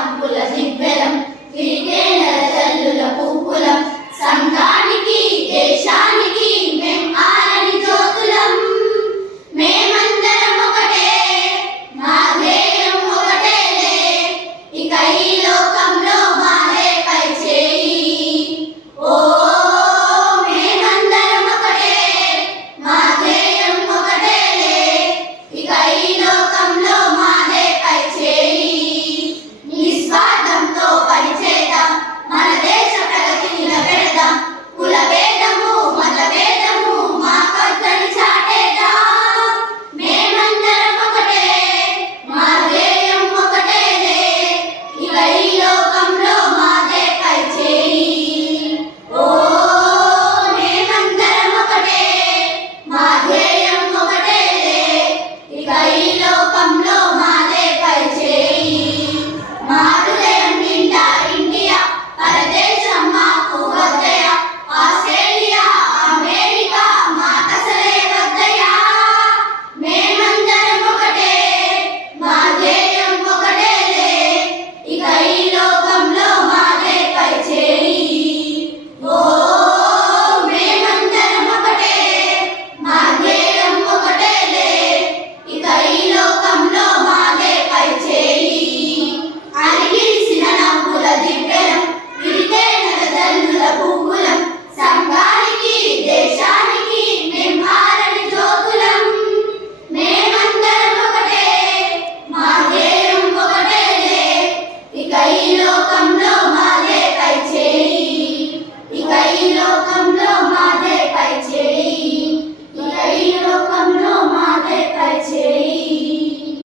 campo, Amém. I.